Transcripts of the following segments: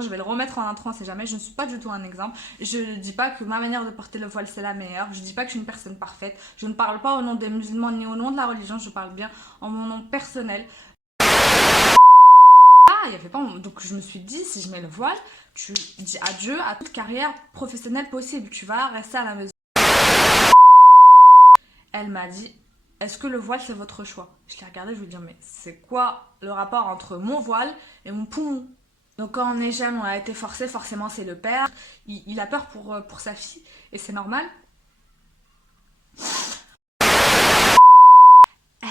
Je vais le remettre en intro, on sait jamais, je ne suis pas du tout un exemple. Je ne dis pas que ma manière de porter le voile c'est la meilleure, je ne dis pas que je suis une personne parfaite, je ne parle pas au nom des musulmans ni au nom de la religion, je parle bien en mon nom personnel. Il y avait pas... Donc je me suis dit, si je mets le voile, tu dis adieu à toute carrière professionnelle possible, tu vas rester à la maison. Elle m'a dit, est-ce que le voile c'est votre choix? Je l'ai regardé, je lui ai dit, mais c'est quoi le rapport entre mon voile et mon poumon? Donc quand on est jeune, on a été forcé, forcément c'est le père. Il a peur pour sa fille et c'est normal.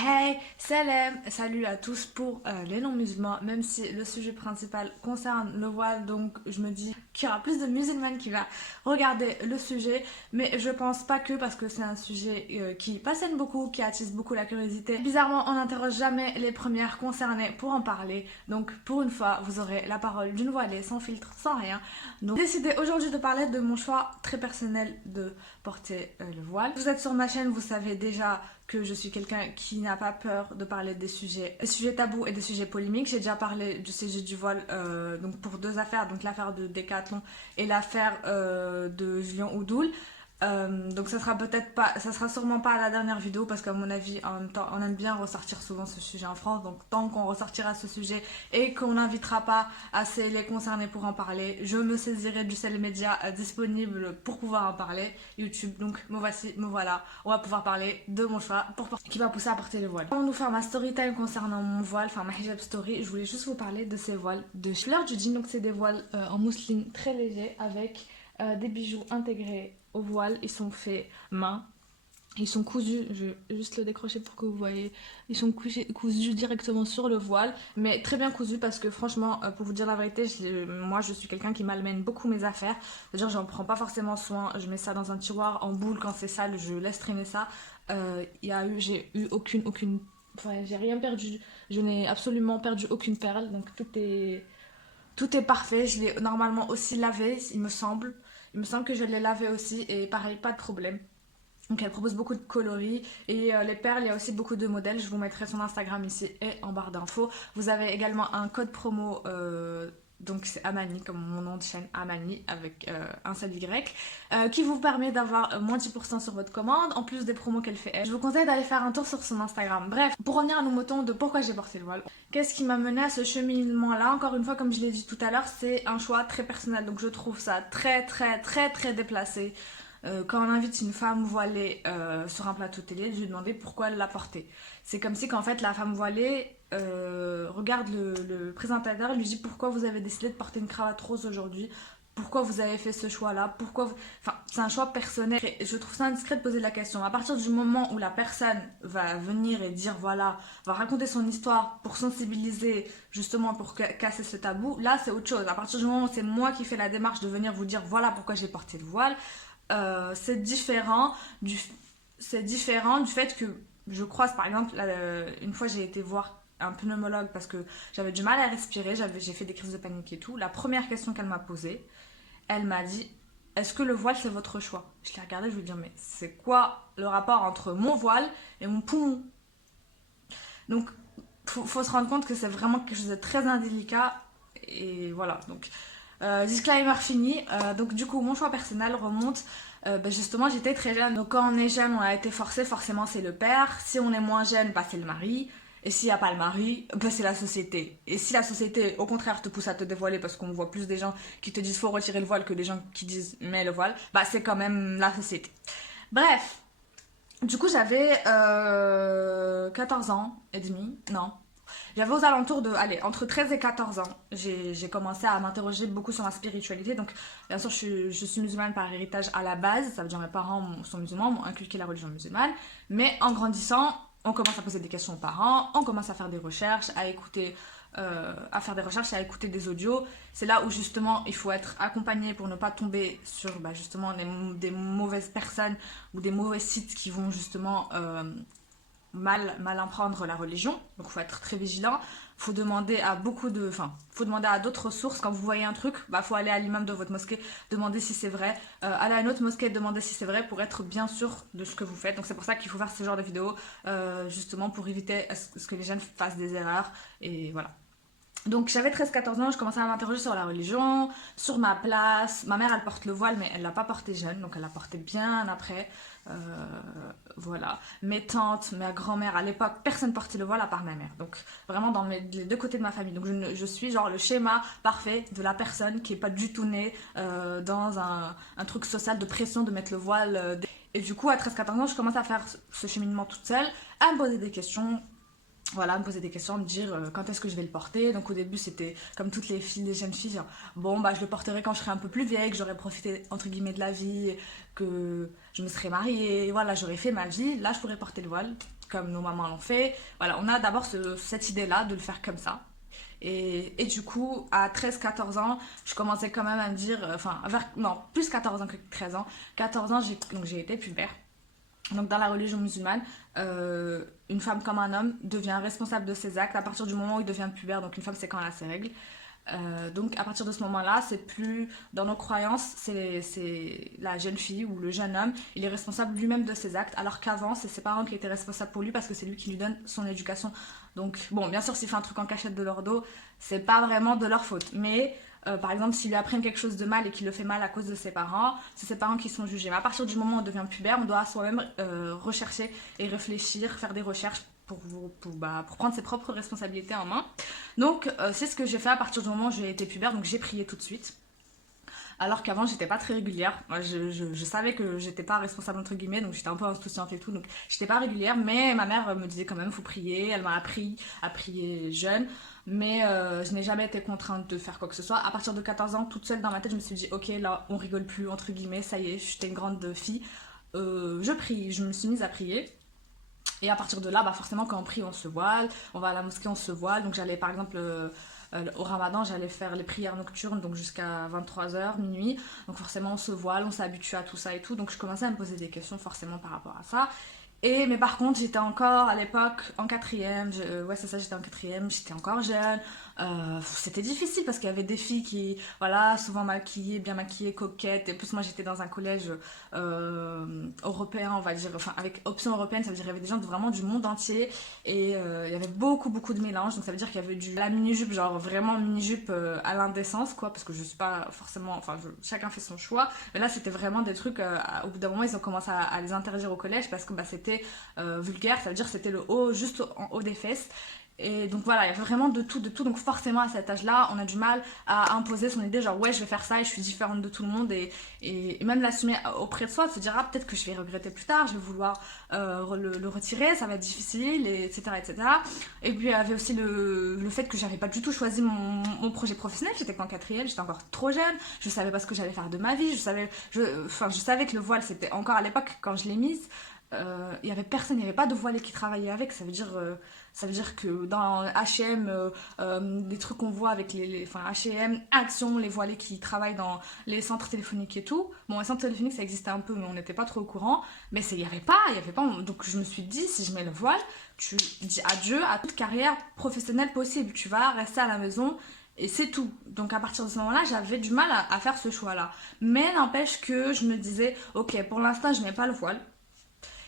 Hey, salam, salut à tous pour les non-musulmans, même si le sujet principal concerne le voile, donc je me dis qu'il y aura plus de musulmanes qui va regarder le sujet, mais je pense pas que parce que c'est un sujet qui passionne beaucoup, qui attise beaucoup la curiosité. Bizarrement, on n'interroge jamais les premières concernées pour en parler, donc pour une fois, vous aurez la parole d'une voilée, sans filtre, sans rien. Donc j'ai décidé aujourd'hui de parler de mon choix très personnel de porter le voile. Si vous êtes sur ma chaîne, vous savez déjà que je suis quelqu'un qui n'a pas peur de parler des sujets tabous et des sujets polémiques. J'ai déjà parlé du sujet du voile donc pour deux affaires, donc l'affaire de Decathlon et l'affaire de Julien Oudoul. Donc ça sera peut-être pas, ça sera sûrement pas la dernière vidéo parce qu'à mon avis, en même temps, on aime bien ressortir souvent ce sujet en France. Donc tant qu'on ressortira ce sujet et qu'on n'invitera pas assez les concernés pour en parler, je me saisirai du seul média disponible pour pouvoir en parler, YouTube. Donc me voici, me voilà. On va pouvoir parler de mon choix qui m'a poussé à porter le voile. Avant de nous faire ma story time concernant mon voile, enfin ma hijab story, je voulais juste vous parler de ces voiles de Fleur du Jean. Donc c'est des voiles en mousseline très légers avec des bijoux intégrés au voile. Ils sont faits main. Ils sont cousus, je vais juste le décrocher pour que vous voyez. Ils sont cousus directement sur le voile, mais très bien cousus parce que franchement, pour vous dire la vérité, moi je suis quelqu'un qui malmène beaucoup mes affaires. C'est-à-dire j'en prends pas forcément soin, je mets ça dans un tiroir en boule quand c'est sale, je laisse traîner ça. J'ai eu aucune, enfin j'ai rien perdu, je n'ai absolument perdu aucune perle, donc tout est parfait. Je l'ai normalement aussi lavé, il me semble. Il me semble que je l'ai lavé aussi et pareil, pas de problème. Donc elle propose beaucoup de coloris et les perles, il y a aussi beaucoup de modèles. Je vous mettrai son Instagram ici et en barre d'infos. Vous avez également un code promo, donc c'est Amani, comme mon nom de chaîne Amani avec un seul Y, qui vous permet d'avoir moins 10% sur votre commande, en plus des promos qu'elle fait elle. Je vous conseille d'aller faire un tour sur son Instagram. Bref, pour revenir à nos moutons de pourquoi j'ai porté le voile. Qu'est-ce qui m'a mené à ce cheminement-là? Encore une fois, comme je l'ai dit tout à l'heure, c'est un choix très personnel. Donc je trouve ça très déplacé quand on invite une femme voilée sur un plateau télé, de lui demander pourquoi elle l'a porté. C'est comme si qu'en fait la femme voilée regarde le présentateur et lui dit pourquoi vous avez décidé de porter une cravate rose aujourd'hui, pourquoi vous avez fait ce choix-là, Enfin, c'est un choix personnel. Et je trouve ça indiscret de poser la question. À partir du moment où la personne va venir et dire voilà, va raconter son histoire pour sensibiliser, justement pour casser ce tabou, là c'est autre chose. À partir du moment où c'est moi qui fais la démarche de venir vous dire voilà pourquoi j'ai porté le voile, c'est différent du fait que je croise par exemple une fois j'ai été voir un pneumologue parce que j'avais du mal à respirer, j'ai fait des crises de panique et tout. La première question qu'elle m'a posée, elle m'a dit est-ce que le voile c'est votre choix? Je l'ai regardé, je lui ai dit mais c'est quoi le rapport entre mon voile et mon poumon? Donc faut se rendre compte que c'est vraiment quelque chose de très indélicat et voilà. Donc disclaimer fini. Donc du coup, mon choix personnel remonte. Justement, j'étais très jeune. Donc quand on est jeune, on a été forcé, forcément c'est le père. Si on est moins jeune, bah, c'est le mari. Et s'il n'y a pas le mari, bah, c'est la société. Et si la société, au contraire, te pousse à te dévoiler parce qu'on voit plus des gens qui te disent faut retirer le voile que des gens qui disent mets le voile, bah c'est quand même la société. Bref, du coup j'avais 14 ans et demi, non, j'avais aux alentours de, allez, entre 13 et 14 ans, j'ai commencé à m'interroger beaucoup sur ma spiritualité. Donc, bien sûr, je suis musulmane par héritage à la base. Ça veut dire que mes parents sont musulmans, m'ont inculqué la religion musulmane. Mais en grandissant, on commence à poser des questions aux parents, on commence à faire des recherches, à écouter, et à écouter des audios. C'est là où justement il faut être accompagné pour ne pas tomber sur bah, justement des mauvaises personnes ou des mauvais sites qui vont justement mal imprendre la religion. Donc il faut être très vigilant. Faut demander à faut demander à d'autres sources. Quand vous voyez un truc, bah faut aller à l'imam de votre mosquée, demander si c'est vrai. Aller à une autre mosquée, demander si c'est vrai pour être bien sûr de ce que vous faites. Donc c'est pour ça qu'il faut faire ce genre de vidéos, justement pour éviter à ce que les jeunes fassent des erreurs. Et voilà. Donc j'avais 13-14 ans, je commençais à m'interroger sur la religion, sur ma place. Ma mère, elle porte le voile, mais elle l'a pas porté jeune, donc elle l'a porté bien après. Euh, voilà. Mes tantes, ma grand-mère, à l'époque, personne portait le voile à part ma mère. Donc vraiment dans les deux côtés de ma famille. Donc je suis genre le schéma parfait de la personne qui est pas du tout née dans un truc social de pression de mettre le voile. Et du coup, à 13-14 ans, je commence à faire ce cheminement toute seule, à me poser des questions, voilà, me poser des questions, me dire quand est-ce que je vais le porter. Donc au début, c'était comme toutes les filles, les jeunes filles, genre, bon, bah je le porterai quand je serai un peu plus vieille, que j'aurai profité, entre guillemets, de la vie, que je me serai mariée, voilà, j'aurais fait ma vie, là je pourrais porter le voile, comme nos mamans l'ont fait. Voilà, on a d'abord cette idée-là de le faire comme ça. Et du coup, à 13-14 ans, je commençais quand même à me dire, enfin, non, plus 14 ans que 13 ans. 14 ans, donc j'ai été pubère. Donc dans la religion musulmane, une femme comme un homme devient responsable de ses actes à partir du moment où il devient pubère. Donc une femme, c'est quand elle a ses règles. Donc à partir de ce moment-là, c'est plus dans nos croyances, c'est la jeune fille ou le jeune homme, il est responsable lui-même de ses actes, alors qu'avant, c'est ses parents qui étaient responsables pour lui parce que c'est lui qui lui donne son éducation. Donc bon, bien sûr, s'il fait un truc en cachette de leur dos, c'est pas vraiment de leur faute. Mais par exemple, s'ils lui apprennent quelque chose de mal et qu'il le fait mal à cause de ses parents, c'est ses parents qui sont jugés. Mais à partir du moment où on devient pubère, on doit soi-même rechercher et réfléchir, faire des recherches pour prendre ses propres responsabilités en main. Donc c'est ce que j'ai fait à partir du moment où j'ai été pubère, donc j'ai prié tout de suite. Alors qu'avant j'étais pas très régulière. Moi, je savais que j'étais pas responsable entre guillemets, donc j'étais un peu insouciante et tout, donc j'étais pas régulière, mais ma mère me disait quand même faut prier, elle m'a appris à prier jeune, mais je n'ai jamais été contrainte de faire quoi que ce soit. À partir de 14 ans, toute seule dans ma tête, je me suis dit ok là on rigole plus entre guillemets, ça y est, j'étais une grande fille. Je prie, je me suis mise à prier. Et à partir de là, bah forcément, quand on prie, on se voile. On va à la mosquée, on se voile. Donc, j'allais, par exemple, au ramadan, j'allais faire les prières nocturnes, donc jusqu'à 23 h, minuit. Donc, forcément, on se voile, on s'habitue à tout ça et tout. Donc, je commençais à me poser des questions, forcément, par rapport à ça. Mais par contre, j'étais encore à l'époque en quatrième. Ouais, c'est ça, j'étais en quatrième. J'étais encore jeune. C'était difficile parce qu'il y avait des filles qui, voilà, souvent maquillées, bien maquillées, coquettes. Et plus, moi, j'étais dans un collège européen, on va dire, enfin, avec option européenne, ça veut dire qu'il y avait des gens vraiment du monde entier. Et il y avait beaucoup, beaucoup de mélange. Donc, ça veut dire qu'il y avait la mini-jupe, genre vraiment mini-jupe à l'indécence, quoi. Parce que je suis pas forcément, enfin, chacun fait son choix. Mais là, c'était vraiment des trucs, au bout d'un moment, ils ont commencé à les interdire au collège parce que bah, c'était vulgaire, ça veut dire que c'était le haut, juste en haut des fesses. Et donc voilà, il y avait vraiment de tout, de tout. Donc forcément, à cet âge-là, on a du mal à imposer son idée, genre ouais, je vais faire ça et je suis différente de tout le monde. Et même l'assumer auprès de soi, de se dire ah, peut-être que je vais regretter plus tard, je vais vouloir le retirer, ça va être difficile, etc., etc. Et puis il y avait aussi le fait que j'avais pas du tout choisi mon projet professionnel, j'étais qu'en quatrième, j'étais encore trop jeune, je savais pas ce que j'allais faire de ma vie, je savais que le voile, c'était encore à l'époque, quand je l'ai mise, il y avait personne, il n'y avait pas de voilé qui travaillait avec, ça veut dire que dans H&M, des trucs qu'on voit avec enfin H&M, Action, les voilés qui travaillent dans les centres téléphoniques et tout. Bon, les centres téléphoniques, ça existait un peu, mais on n'était pas trop au courant. Mais il n'y avait pas. Donc je me suis dit, si je mets le voile, tu dis adieu à toute carrière professionnelle possible. Tu vas rester à la maison et c'est tout. Donc à partir de ce moment-là, j'avais du mal à faire ce choix-là. Mais n'empêche que je me disais, ok, pour l'instant, je mets pas le voile,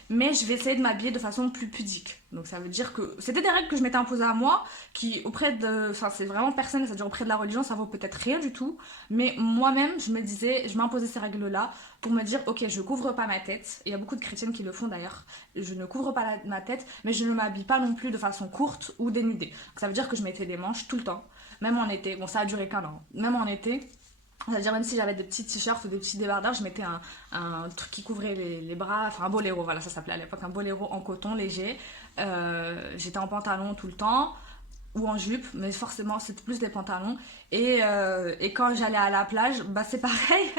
mais je vais essayer de m'habiller de façon plus pudique. Donc ça veut dire que c'était des règles que je m'étais imposées à moi, qui auprès de, enfin c'est vraiment personnel, c'est-à-dire auprès de la religion, ça vaut peut-être rien du tout, mais moi-même je me disais, je m'imposais ces règles-là pour me dire, ok, je couvre pas ma tête. Et il y a beaucoup de chrétiennes qui le font d'ailleurs. Je ne couvre pas ma tête, mais je ne m'habille pas non plus de façon courte ou dénudée. Donc ça veut dire que je mettais des manches tout le temps, même en été. Bon, ça a duré qu'un an. Même en été, c'est-à-dire même si j'avais des petits t-shirts ou des petits débardeurs, je mettais un truc qui couvrait les bras, enfin un boléro, voilà ça s'appelait à l'époque, un boléro en coton léger. J'étais en pantalon tout le temps, ou en jupe, mais forcément c'était plus des pantalons. Et quand j'allais à la plage, bah c'est pareil.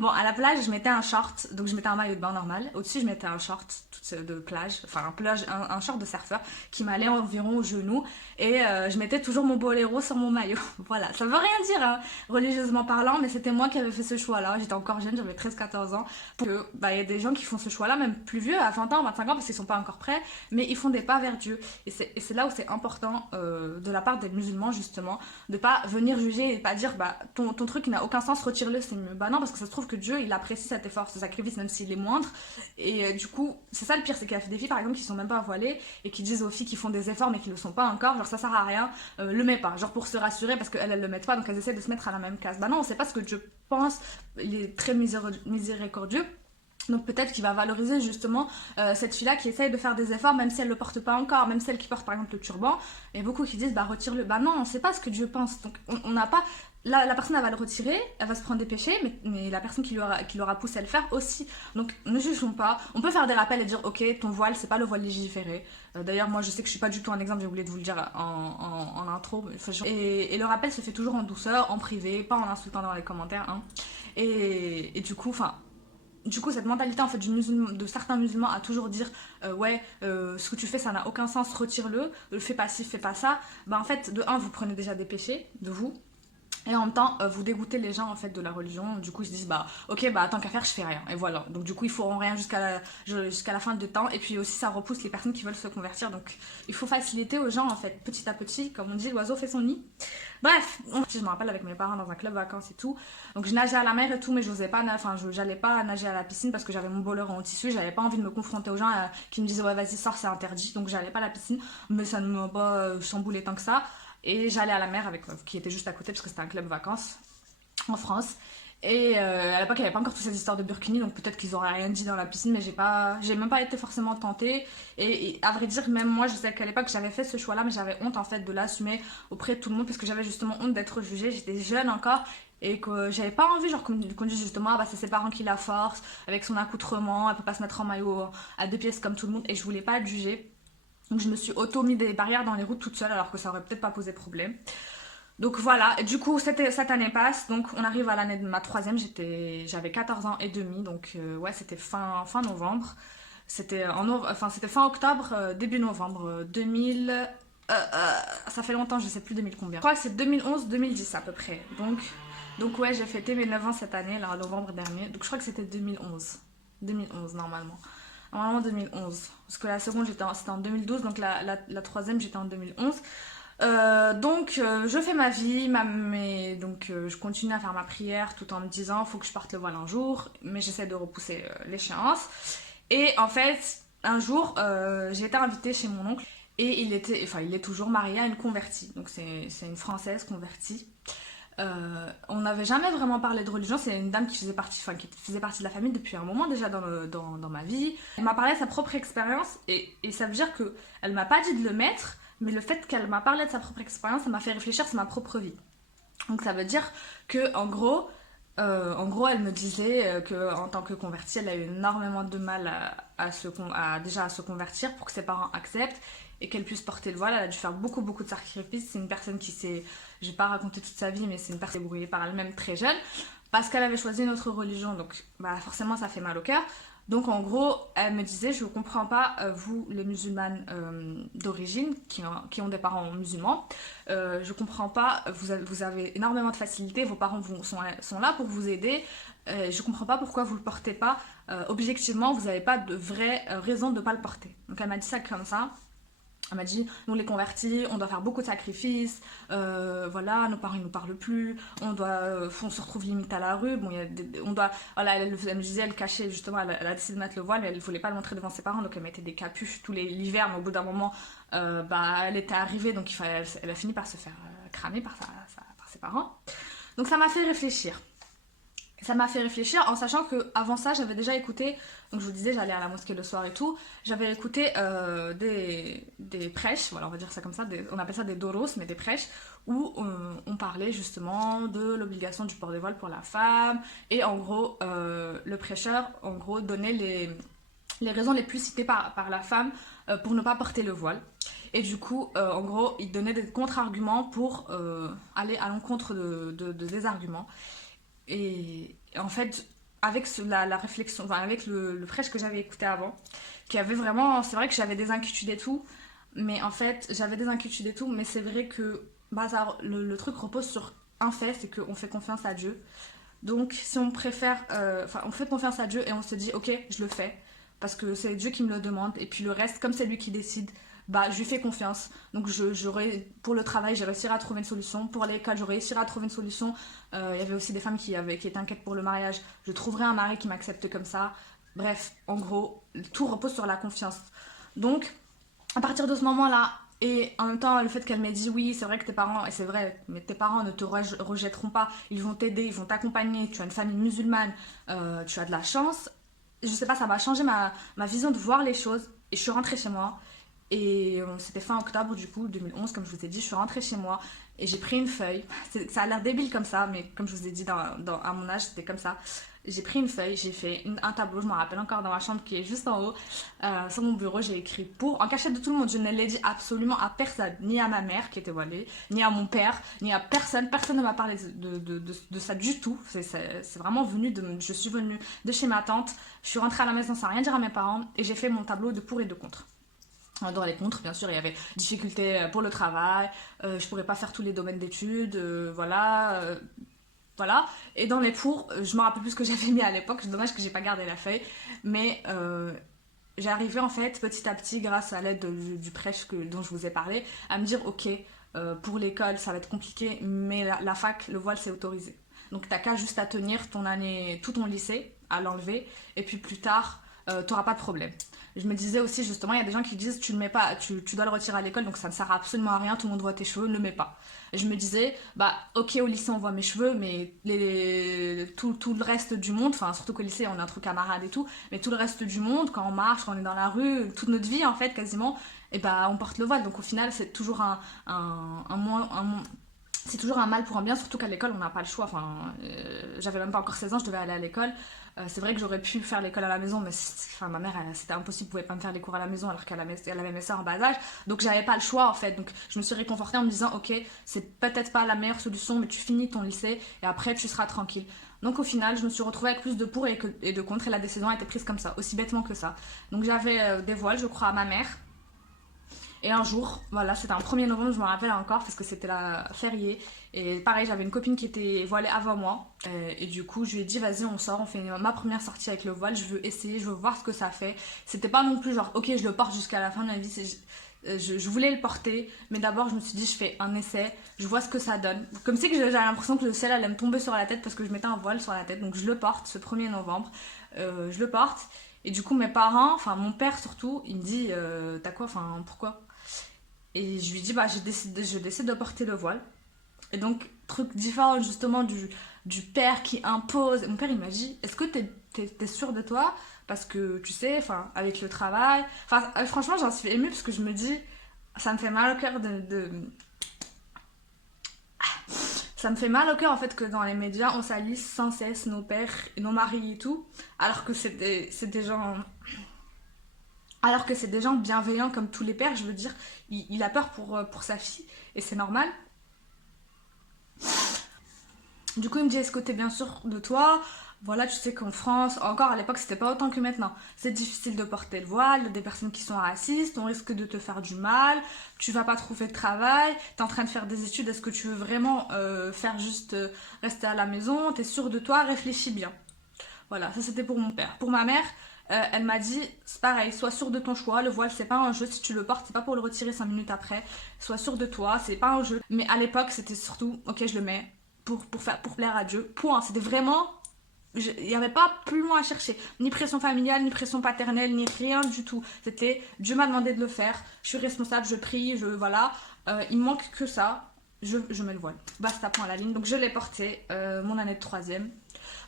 Bon, à la plage, je mettais un short, donc je mettais un maillot de bain normal. Au-dessus, je mettais un short de plage, enfin un short de surfeur qui m'allait environ aux genoux. Et je mettais toujours mon boléro sur mon maillot. Voilà, ça veut rien dire, hein, religieusement parlant, mais c'était moi qui avais fait ce choix-là. J'étais encore jeune, j'avais 13-14 ans. Bah, y a des gens qui font ce choix-là, même plus vieux, à 20 ans, 25 ans, parce qu'ils sont pas encore prêts, mais ils font des pas vers Dieu. Et c'est là où c'est important, de la part des musulmans, justement, de pas venir juger et pas dire, bah, ton truc n'a aucun sens, retire-le, c'est mieux. Bah non, parce que ça se trouve que Dieu, il apprécie cet effort, ce sacrifice, même s'il est moindre. Et du coup, c'est ça ça le pire, c'est qu'il y a des filles par exemple qui sont même pas voilées et qui disent aux filles qui font des efforts mais qui le sont pas encore, genre ça sert à rien, le mets pas, genre pour se rassurer parce qu'elles le mettent pas, donc elles essaient de se mettre à la même case. Bah non, on sait pas ce que Dieu pense, il est très miséricordieux. Donc peut-être qu'il va valoriser justement cette fille-là qui essaye de faire des efforts même si elle le porte pas encore, même celle qui porte par exemple le turban. Et beaucoup qui disent bah retire-le. Bah non, on sait pas ce que Dieu pense. Donc on n'a pas... la personne elle va le retirer, elle va se prendre des péchés, mais la personne qui l'aura poussé à le faire aussi. Donc ne jugeons pas. On peut faire des rappels et dire ok, ton voile c'est pas le voile légiféré. D'ailleurs moi je sais que je suis pas du tout un exemple, j'ai oublié de vous le dire en intro. Et le rappel se fait toujours en douceur, en privé, pas en insultant dans les commentaires. Hein. Et du coup, enfin... Du coup, cette mentalité en fait de certains musulmans à toujours dire ouais, ce que tu fais ça n'a aucun sens, retire-le, fais pas ci, fais pas ça. Bah en fait, de un, vous prenez déjà des péchés de vous. Et en même temps, vous dégoûtez les gens en fait de la religion. Du coup, ils se disent bah ok, bah tant qu'à faire, je fais rien. Et voilà. Donc du coup, ils feront rien jusqu'à la fin du temps. Et puis aussi, ça repousse les personnes qui veulent se convertir. Donc il faut faciliter aux gens en fait, petit à petit, comme on dit, l'oiseau fait son nid. Bref, je me rappelle avec mes parents dans un club vacances et tout. Donc je nageais à la mer et tout, mais j'osais pas, j'allais pas nager à la piscine parce que j'avais mon bowler en tissu. J'avais pas envie de me confronter aux gens qui me disaient ouais vas-y sors, c'est interdit. Donc j'allais pas à la piscine, mais ça ne m'a pas chamboulé tant que ça. Et j'allais à la mer avec qui était juste à côté parce que c'était un club vacances en France. Et à l'époque, il n'y avait pas encore toutes ces histoires de burkini, donc peut-être qu'ils auraient rien dit dans la piscine, mais j'ai même pas été forcément tentée. Et à vrai dire, même moi, je sais qu'à l'époque, j'avais fait ce choix-là, mais j'avais honte en fait de l'assumer auprès de tout le monde parce que j'avais justement honte d'être jugée. J'étais jeune encore et que j'avais pas envie, genre, qu'on dise justement, ah, bah, c'est ses parents qui la forcent avec son accoutrement, elle peut pas se mettre en maillot à 2 pièces comme tout le monde, et je voulais pas être jugée. Donc je me suis auto-mis des barrières dans les routes toute seule alors que ça aurait peut-être pas posé problème. Donc voilà, et du coup cette année passe, donc on arrive à l'année de ma troisième, j'avais 14 ans et demi, donc ouais c'était fin novembre. C'était c'était fin octobre, début novembre 2000... ça fait longtemps, je sais plus 2000 combien. Je crois que c'est 2011-2010 à peu près. Donc ouais, j'ai fêté mes 9 ans cette année, là, en novembre dernier. Donc je crois que c'était 2011. 2011 normalement. Normalement 2011. Parce que la seconde c'était en 2012, donc la troisième j'étais en 2011. Je fais ma vie, je continue à faire ma prière tout en me disant faut que je porte le voile un jour, mais j'essaie de repousser l'échéance. Et en fait, un jour, j'ai été invitée chez mon oncle et il est toujours marié à une convertie. Donc c'est une Française convertie. On n'avait jamais vraiment parlé de religion, c'est une dame qui faisait partie de la famille depuis un moment déjà dans ma vie. Elle m'a parlé de sa propre expérience et ça veut dire qu'elle m'a pas dit de le mettre, mais le fait qu'elle m'a parlé de sa propre expérience, ça m'a fait réfléchir sur ma propre vie. Donc ça veut dire que en gros, elle me disait qu'en tant que convertie, elle a eu énormément de mal déjà à se convertir pour que ses parents acceptent et qu'elle puisse porter le voile. Elle a dû faire beaucoup de sacrifices. C'est une personne qui s'est, je vais pas raconter toute sa vie, mais c'est une personne qui s'est brouillée par elle-même très jeune parce qu'elle avait choisi une autre religion. Donc bah, forcément ça fait mal au cœur. Donc en gros, elle me disait, je ne comprends pas, vous les musulmanes d'origine, qui ont des parents musulmans, je ne comprends pas, vous avez énormément de facilité, vos parents sont là pour vous aider, je ne comprends pas pourquoi vous ne le portez pas, objectivement, vous n'avez pas de vraie raison de ne pas le porter. Donc elle m'a dit ça comme ça. Elle m'a dit, nous les convertis, on doit faire beaucoup de sacrifices, voilà, nos parents ils nous parlent plus, on se retrouve limite à la rue, bon, voilà, elle me disait, elle cachait justement, elle a décidé de mettre le voile, mais elle voulait pas le montrer devant ses parents, donc elle mettait des capuches l'hiver, mais au bout d'un moment, elle était arrivée, donc elle a fini par se faire cramer par ses parents. Donc ça m'a fait réfléchir. Ça m'a fait réfléchir en sachant que avant ça j'avais déjà écouté, donc je vous disais j'allais à la mosquée le soir et tout, j'avais écouté des prêches, voilà on va dire ça comme ça, on appelle ça des doros, mais des prêches où on parlait justement de l'obligation du port des voiles pour la femme et en gros le prêcheur en gros donnait les raisons les plus citées par la femme pour ne pas porter le voile. Et du coup, en gros, il donnait des contre-arguments pour aller à l'encontre de des arguments. Et en fait, avec la réflexion, enfin avec le prêche que j'avais écouté avant, qui avait vraiment, c'est vrai que j'avais des inquiétudes et tout, mais en fait, mais c'est vrai que bah, le truc repose sur un fait, c'est qu'on fait confiance à Dieu. Donc, si on préfère, on fait confiance à Dieu et on se dit, ok, je le fais, parce que c'est Dieu qui me le demande, et puis le reste, comme c'est lui qui décide, bah, je lui fais confiance. Donc, pour le travail, j'ai réussi à trouver une solution. Pour l'école, j'aurais réussi à trouver une solution. Il y avait aussi des femmes qui étaient inquiètes pour le mariage. Je trouverai un mari qui m'accepte comme ça. Bref, en gros, tout repose sur la confiance. Donc, à partir de ce moment-là, et en même temps, le fait qu'elle m'ait dit oui, c'est vrai que tes parents, et c'est vrai, mais tes parents ne te rejetteront pas, ils vont t'aider, ils vont t'accompagner, tu as une famille musulmane, tu as de la chance. Je sais pas, ça m'a changé ma vision de voir les choses. Et je suis rentrée chez moi. Et c'était fin octobre du coup, 2011, comme je vous ai dit, je suis rentrée chez moi et j'ai pris une feuille. Ça a l'air débile comme ça, mais comme je vous ai dit, à mon âge, c'était comme ça. J'ai pris une feuille, j'ai fait un tableau, je me rappelle encore dans ma chambre qui est juste en haut. Sur mon bureau, j'ai écrit pour, en cachette de tout le monde, je ne l'ai dit absolument à personne, ni à ma mère qui était voilée, ni à mon père, ni à personne. Personne ne m'a parlé de ça du tout. C'est vraiment venu je suis venue de chez ma tante, je suis rentrée à la maison sans rien dire à mes parents et j'ai fait mon tableau de pour et de contre. Dans les contres, bien sûr, il y avait difficultés pour le travail, je pourrais pas faire tous les domaines d'études, voilà. Et dans les pour, je me rappelle plus ce que j'avais mis à l'époque, c'est dommage que j'ai pas gardé la feuille, mais j'ai arrivé en fait petit à petit, grâce à l'aide du prêche dont je vous ai parlé, à me dire ok, pour l'école ça va être compliqué, mais la fac, le voile c'est autorisé. Donc t'as qu'à juste à tenir ton année, tout ton lycée, à l'enlever, et puis plus tard, t'auras pas de problème. Je me disais aussi justement, il y a des gens qui disent tu le mets pas, tu dois le retirer à l'école, donc ça ne sert absolument à rien, tout le monde voit tes cheveux, ne le mets pas. Et je me disais, bah ok au lycée on voit mes cheveux, mais tout le reste du monde, enfin surtout qu'au lycée on est entre camarades et tout, mais tout le reste du monde, quand on marche, quand on est dans la rue, toute notre vie en fait quasiment, et bah on porte le voile. Donc au final c'est toujours c'est toujours un mal pour un bien, surtout qu'à l'école on n'a pas le choix. Enfin, j'avais même pas encore 16 ans, je devais aller à l'école. C'est vrai que j'aurais pu faire l'école à la maison, mais enfin, ma mère, c'était impossible, pouvait pas me faire les cours à la maison alors elle avait mes soeurs en bas âge. Donc j'avais pas le choix en fait. Donc je me suis réconfortée en me disant, ok, c'est peut-être pas la meilleure solution, mais tu finis ton lycée et après tu seras tranquille. Donc au final, je me suis retrouvée avec plus de pour et de contre et la décision a été prise comme ça, aussi bêtement que ça. Donc j'avais des voiles, je crois, à ma mère. Et un jour, voilà, c'était un 1er novembre, je me rappelle encore parce que c'était la férié. Et pareil, j'avais une copine qui était voilée avant moi. Et du coup, je lui ai dit, vas-y, on sort, on fait ma première sortie avec le voile. Je veux essayer, je veux voir ce que ça fait. C'était pas non plus genre, ok, je le porte jusqu'à la fin de ma vie. Je voulais le porter, mais d'abord, je me suis dit, je fais un essai, je vois ce que ça donne. Comme si que j'avais l'impression que le ciel allait me tomber sur la tête parce que je mettais un voile sur la tête. Donc, je le porte ce 1er novembre. Je le porte. Et du coup, mes parents, enfin mon père surtout, il me dit, t'as quoi, enfin pourquoi? Et je lui dis, bah, je décide de porter le voile. Et donc, truc différent justement du père qui impose. Mon père, il m'a dit, est-ce que t'es sûre de toi? Parce que, tu sais, enfin, avec le travail... Enfin, franchement, j'en suis émue parce que je me dis, ça me fait mal au cœur Ça me fait mal au cœur, en fait, que dans les médias, on salisse sans cesse nos pères, et nos maris et tout, alors que c'est des gens... Alors que c'est des gens bienveillants comme tous les pères, je veux dire, il a peur pour sa fille, et c'est normal. Du coup, il me dit, est-ce que t'es bien sûr de toi? Voilà, tu sais qu'en France, encore à l'époque, c'était pas autant que maintenant. C'est difficile de porter le voile, il y a des personnes qui sont racistes, on risque de te faire du mal, tu vas pas trouver de travail, t'es en train de faire des études, est-ce que tu veux vraiment faire juste rester à la maison? T'es sûr de toi? Réfléchis bien. Voilà, ça c'était pour mon père. Pour ma mère, elle m'a dit, c'est pareil, sois sûr de ton choix, le voile c'est pas un jeu, si tu le portes, c'est pas pour le retirer 5 minutes après, sois sûr de toi, c'est pas un jeu. Mais à l'époque, c'était surtout, ok, je le mets pour plaire à Dieu, point. C'était vraiment, il n'y avait pas plus loin à chercher, ni pression familiale, ni pression paternelle, ni rien du tout. C'était, Dieu m'a demandé de le faire, je suis responsable, je prie, voilà, il me manque que ça, je mets le voile. Basta, point à la ligne. Donc je l'ai porté mon année de troisième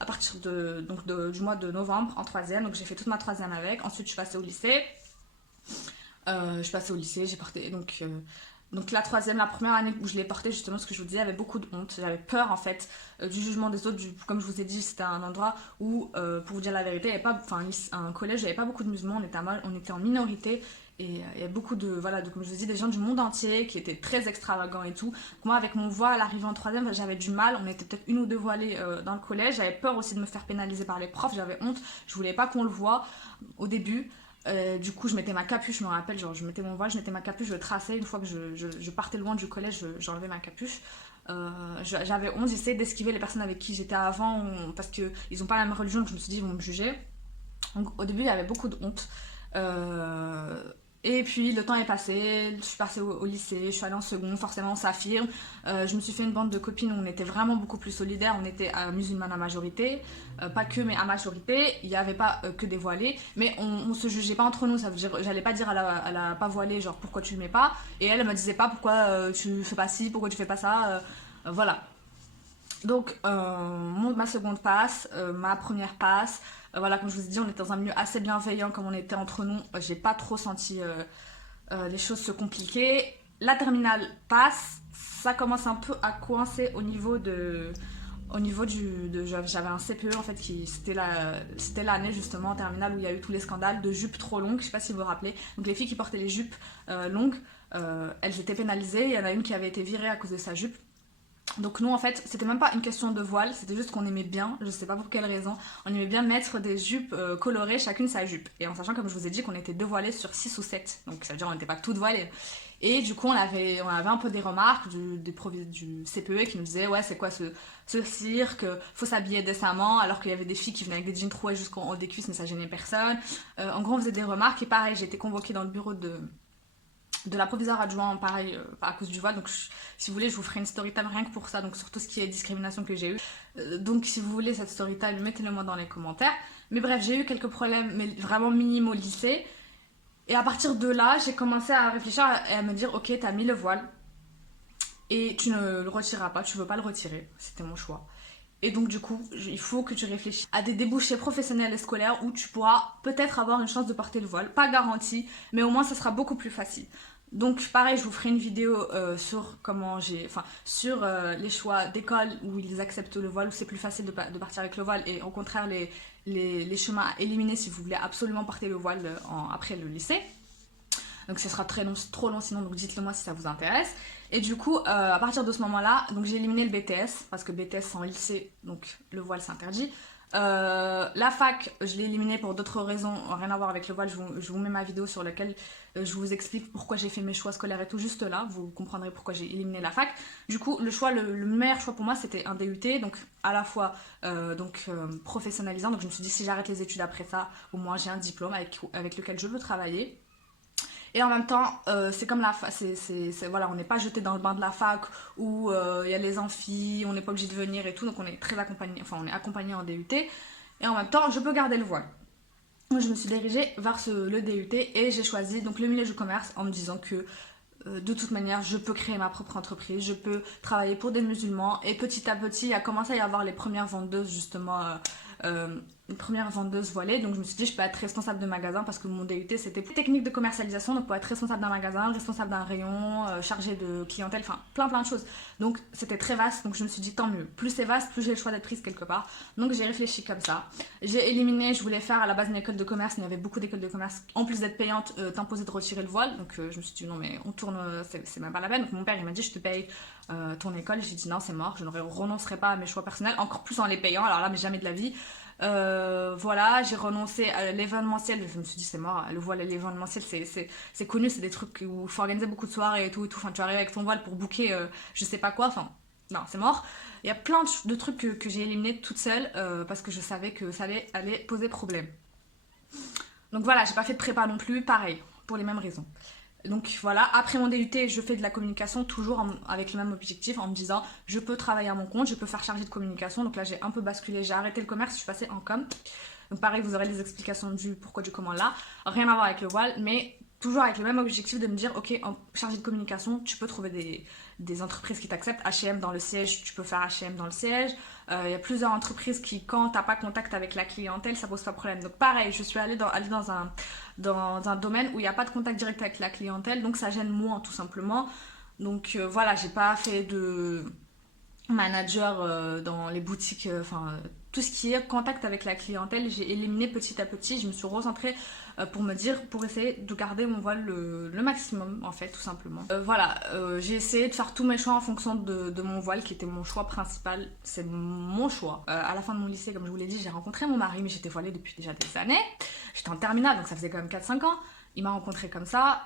à partir du mois de novembre en troisième. Donc j'ai fait toute ma troisième avec. Ensuite je suis passée au lycée. J'ai porté donc la troisième, la première année où je l'ai porté, justement ce que je vous disais, j'avais beaucoup de honte, j'avais peur en fait du jugement des autres, comme je vous ai dit, c'était un endroit où, pour vous dire la vérité, il y avait pas, enfin un collège, il n'y avait pas beaucoup de musulmans, on était en minorité, et il y a beaucoup comme je vous dis, des gens du monde entier qui étaient très extravagants et tout. Donc moi avec mon voile, arrivé en troisième, j'avais du mal, on était peut-être une ou deux voilées dans le collège, j'avais peur aussi de me faire pénaliser par les profs, j'avais honte, je voulais pas qu'on le voie au début. Du coup, je mettais ma capuche, je me rappelle, genre je mettais mon voile, je mettais ma capuche, je traçais. Une fois que je partais loin du collège, j'enlevais ma capuche. J'avais honte, j'essayais d'esquiver les personnes avec qui j'étais avant parce qu'ils n'ont pas la même religion, donc je me suis dit, ils vont me juger. Donc au début, il y avait beaucoup de honte. Et puis le temps est passé, je suis passée au lycée, je suis allée en seconde, forcément on s'affirme. Je me suis fait une bande de copines où on était vraiment beaucoup plus solidaires, on était musulmanes à majorité, pas que mais à majorité, il n'y avait pas que des voilés, mais on se jugeait pas entre nous, ça veut dire, j'allais pas dire à la pas voilée genre pourquoi tu le mets pas, et elle me disait pas pourquoi tu fais pas ci, pourquoi tu fais pas ça, voilà. Donc, ma seconde passe, ma première passe. Voilà, comme je vous ai dit, on était dans un milieu assez bienveillant comme on était entre nous. J'ai pas trop senti les choses se compliquer. La terminale passe. Ça commence un peu à coincer au niveau de. Au niveau j'avais un CPE en fait qui c'était l'année justement en terminale où il y a eu tous les scandales de jupes trop longues, je sais pas si vous vous rappelez. Donc les filles qui portaient les jupes longues, elles étaient pénalisées. Il y en a une qui avait été virée à cause de sa jupe. Donc nous en fait c'était même pas une question de voile, c'était juste qu'on aimait bien, je sais pas pour quelle raison, on aimait bien mettre des jupes colorées, chacune sa jupe. Et en sachant comme je vous ai dit qu'on était 2 voilées sur 6 ou 7, donc ça veut dire on n'était pas toutes voilées. Et du coup on avait un peu des remarques du CPE qui nous disaient ouais c'est quoi ce cirque, faut s'habiller décemment, alors qu'il y avait des filles qui venaient avec des jeans troués jusqu'en haut des cuisses mais ça gênait personne. En gros on faisait des remarques et pareil j'ai été convoquée dans le bureau de la proviseure adjoint, pareil, à cause du voile. Donc, si vous voulez, je vous ferai une story time rien que pour ça, donc sur tout ce qui est discrimination que j'ai eu. Donc, si vous voulez cette story time, mettez-le moi dans les commentaires. Mais bref, j'ai eu quelques problèmes, mais vraiment minimes au lycée. Et à partir de là, j'ai commencé à réfléchir et à me dire, ok, t'as mis le voile et tu ne le retireras pas, tu veux pas le retirer. C'était mon choix. Et donc du coup, il faut que tu réfléchisses à des débouchés professionnels et scolaires où tu pourras peut-être avoir une chance de porter le voile. Pas garanti, mais au moins ça sera beaucoup plus facile. Donc pareil, je vous ferai une vidéo sur sur les choix d'école où ils acceptent le voile, où c'est plus facile de partir avec le voile et au contraire les chemins à éliminer si vous voulez absolument porter le voile après le lycée. Donc ce sera trop long sinon, donc dites-le moi si ça vous intéresse. Et du coup, à partir de ce moment-là, donc j'ai éliminé le BTS, parce que BTS c'est en lycée, donc le voile c'est interdit. La fac, je l'ai éliminée pour d'autres raisons, rien à voir avec le voile. Je vous mets ma vidéo sur laquelle je vous explique pourquoi j'ai fait mes choix scolaires et tout, juste là, vous comprendrez pourquoi j'ai éliminé la fac. Du coup, le meilleur choix pour moi, c'était un DUT, donc à la fois professionnalisant. Donc je me suis dit, si j'arrête les études après ça, au moins j'ai un diplôme avec lequel je peux travailler. Et en même temps, c'est comme la fac, voilà, on n'est pas jeté dans le bain de la fac où il y a les amphis, on n'est pas obligé de venir et tout, donc on est très accompagné, enfin on est accompagné en DUT. Et en même temps, je peux garder le voile. Donc je me suis dirigée vers le DUT et j'ai choisi donc le milieu du commerce en me disant que de toute manière, je peux créer ma propre entreprise, je peux travailler pour des musulmans et petit à petit, il a commencé à y avoir les premières vendeuses justement. Une première vendeuse voilée, donc je me suis dit je peux être responsable de magasin parce que mon DUT c'était technique de commercialisation, donc pour être responsable d'un magasin, responsable d'un rayon, chargé de clientèle, enfin plein de choses. Donc c'était très vaste, donc je me suis dit tant mieux, plus c'est vaste, plus j'ai le choix d'être prise quelque part. Donc j'ai réfléchi comme ça. J'ai éliminé, je voulais faire à la base une école de commerce, mais il y avait beaucoup d'écoles de commerce, en plus d'être payante, t'imposait de retirer le voile, donc je me suis dit non mais on tourne, c'est même pas la peine. Donc mon père il m'a dit je te paye ton école, j'ai dit non c'est mort, je ne renoncerai pas à mes choix personnels, encore plus en les payant, alors là mais jamais de la vie. Voilà, j'ai renoncé à l'événementiel. Je me suis dit, c'est mort, le voile et l'événementiel, c'est connu, c'est des trucs où il faut organiser beaucoup de soirées et tout. Enfin, tu arrives avec ton voile pour booker je sais pas quoi. Enfin, non, c'est mort. Il y a plein de trucs que j'ai éliminés toute seule parce que je savais que ça allait poser problème. Donc voilà, j'ai pas fait de prépa non plus, pareil, pour les mêmes raisons. Donc voilà, après mon DUT, je fais de la communication toujours avec le même objectif en me disant je peux travailler à mon compte, je peux faire chargée de communication. Donc là j'ai un peu basculé, j'ai arrêté le commerce, je suis passée en com. Donc pareil, vous aurez les explications du pourquoi du comment là. Rien à voir avec le voile, mais toujours avec le même objectif de me dire ok, en chargée de communication, tu peux trouver des entreprises qui t'acceptent. H&M dans le siège, tu peux faire H&M dans le siège. Il y a plusieurs entreprises qui, quand t'as pas contact avec la clientèle, ça pose pas de problème. Donc pareil, je suis allée dans un domaine où il n'y a pas de contact direct avec la clientèle, donc ça gêne moins tout simplement. Donc voilà, j'ai pas fait de manager dans les boutiques, tout ce qui est contact avec la clientèle, j'ai éliminé petit à petit. Je me suis recentrée pour essayer de garder mon voile le maximum en fait, tout simplement. Voilà, j'ai essayé de faire tous mes choix en fonction de mon voile qui était mon choix principal, c'est mon choix. À la fin de mon lycée, comme je vous l'ai dit, j'ai rencontré mon mari, mais j'étais voilée depuis déjà des années. J'étais en terminale, donc ça faisait quand même 4-5 ans. il m'a rencontré comme ça.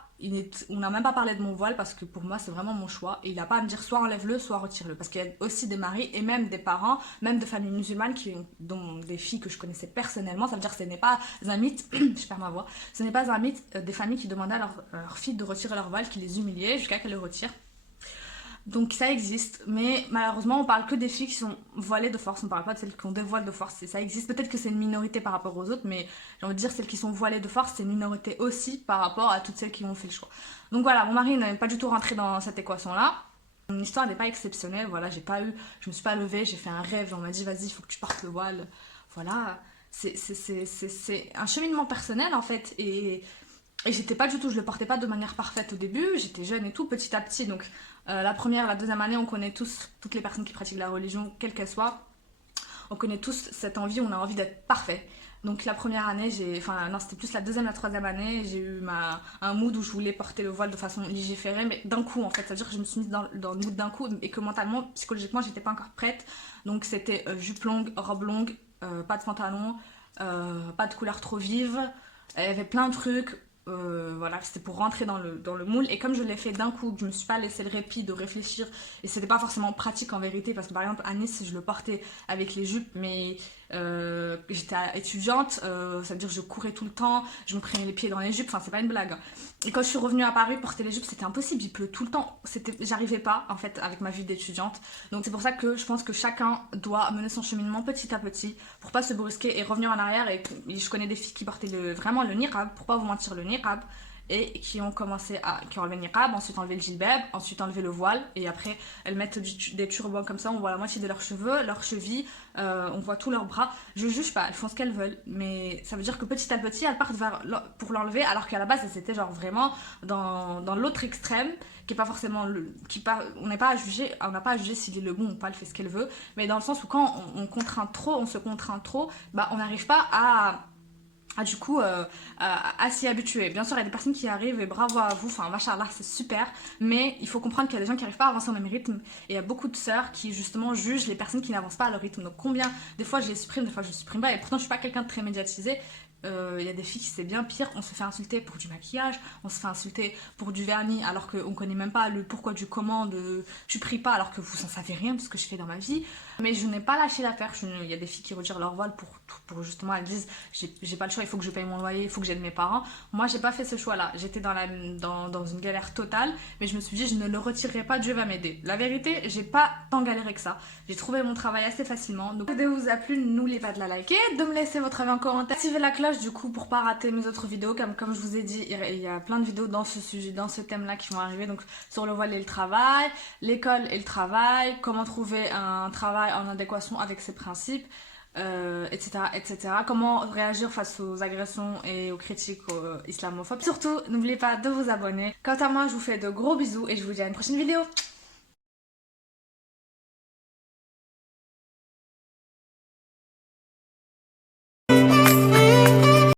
On n'a même pas parlé de mon voile parce que pour moi c'est vraiment mon choix. Et il n'a pas à me dire soit enlève-le, soit retire-le. Parce qu'il y a aussi des maris et même des parents, même de familles musulmanes, dont des filles que je connaissais personnellement. Ça veut dire que ce n'est pas un mythe, je perds ma voix, ce n'est pas un mythe des familles qui demandaient à leurs filles de retirer leur voile, qui les humiliaient jusqu'à qu'elles le retirent. Donc ça existe, mais malheureusement on parle que des filles qui sont voilées de force, on parle pas de celles qui ont des voiles de force, et ça existe, peut-être que c'est une minorité par rapport aux autres, mais j'ai envie de dire celles qui sont voilées de force, c'est une minorité aussi par rapport à toutes celles qui ont fait le choix. Donc voilà, mon mari n'est pas du tout rentré dans cette équation-là. Mon histoire n'est pas exceptionnelle, voilà, je me suis pas levée, j'ai fait un rêve, on m'a dit vas-y, il faut que tu portes le voile, voilà, c'est un cheminement personnel en fait, et j'étais pas du tout, je le portais pas de manière parfaite au début, j'étais jeune et tout, petit à petit, donc la première, la deuxième année, on connaît tous, toutes les personnes qui pratiquent la religion, quelle qu'elle soit, on connaît tous cette envie, on a envie d'être parfait. Donc la première année, non c'était plus la deuxième, la troisième année, j'ai eu un mood où je voulais porter le voile de façon légiférée, mais d'un coup en fait, ça veut dire que je me suis mise dans le mood d'un coup et que mentalement, psychologiquement, j'étais pas encore prête. Donc c'était jupe longue, robe longue, pas de pantalon, pas de couleur trop vive, il y avait plein de trucs. Voilà, c'était pour rentrer dans le moule, et comme je l'ai fait d'un coup, que je me suis pas laissé le répit de réfléchir, et c'était pas forcément pratique en vérité, parce que par exemple à Nice je le portais avec les jupes, mais j'étais étudiante, ça veut dire que je courais tout le temps, je me prenais les pieds dans les jupes, enfin c'est pas une blague. Et quand je suis revenue à Paris, porter les jupes c'était impossible, il pleut tout le temps, j'arrivais pas en fait avec ma vie d'étudiante. Donc c'est pour ça que je pense que chacun doit mener son cheminement petit à petit pour pas se brusquer et revenir en arrière. Et je connais des filles qui portaient vraiment le niqab, pour pas vous mentir, le niqab, et qui ont enlevé le niqab, ensuite enlevé le djilbab, ensuite enlevé le voile, et après elles mettent des turbans comme ça, on voit la moitié de leurs cheveux, leurs chevilles, on voit tous leurs bras. Je juge pas, elles font ce qu'elles veulent, mais ça veut dire que petit à petit elles partent pour l'enlever, alors qu'à la base c'était genre vraiment dans l'autre extrême, qui est pas forcément on n'a pas à juger s'il est le bon ou pas, elle fait ce qu'elle veut, mais dans le sens où quand on se contraint trop, bah on n'arrive pas à s'y habituer. Bien sûr, il y a des personnes qui arrivent et bravo à vous, enfin, machallah, c'est super, mais il faut comprendre qu'il y a des gens qui n'arrivent pas à avancer au même rythme, et il y a beaucoup de sœurs qui, justement, jugent les personnes qui n'avancent pas à leur rythme. Donc, des fois je les supprime, des fois je les supprime pas, et pourtant, je suis pas quelqu'un de très médiatisé. Il y a des filles qui c'est bien pire, on se fait insulter pour du maquillage, on se fait insulter pour du vernis alors qu'on connaît même pas le pourquoi du comment de tu pries pas alors que vous en savez rien de ce que je fais dans ma vie. Mais je n'ai pas lâché l'affaire. Il y a des filles qui retirent leur voile pour justement, elles disent j'ai pas le choix, il faut que je paye mon loyer, il faut que j'aide mes parents. Moi j'ai pas fait ce choix là, j'étais dans une galère totale, mais je me suis dit je ne le retirerai pas, Dieu va m'aider. La vérité, j'ai pas tant galéré que ça, j'ai trouvé mon travail assez facilement. Donc si la vidéo vous a plu, n'oubliez pas de la liker, de me laisser votre avis en commentaire, activez la cloche du coup pour pas rater mes autres vidéos. Comme je vous ai dit, il y a plein de vidéos dans ce sujet, dans ce thème là qui vont arriver, donc sur le voile et le travail, l'école et le travail, comment trouver un travail en adéquation avec ses principes, etc., etc. Comment réagir face aux agressions et aux critiques islamophobes. Surtout, n'oubliez pas de vous abonner. Quant à moi, je vous fais de gros bisous et je vous dis à une prochaine vidéo.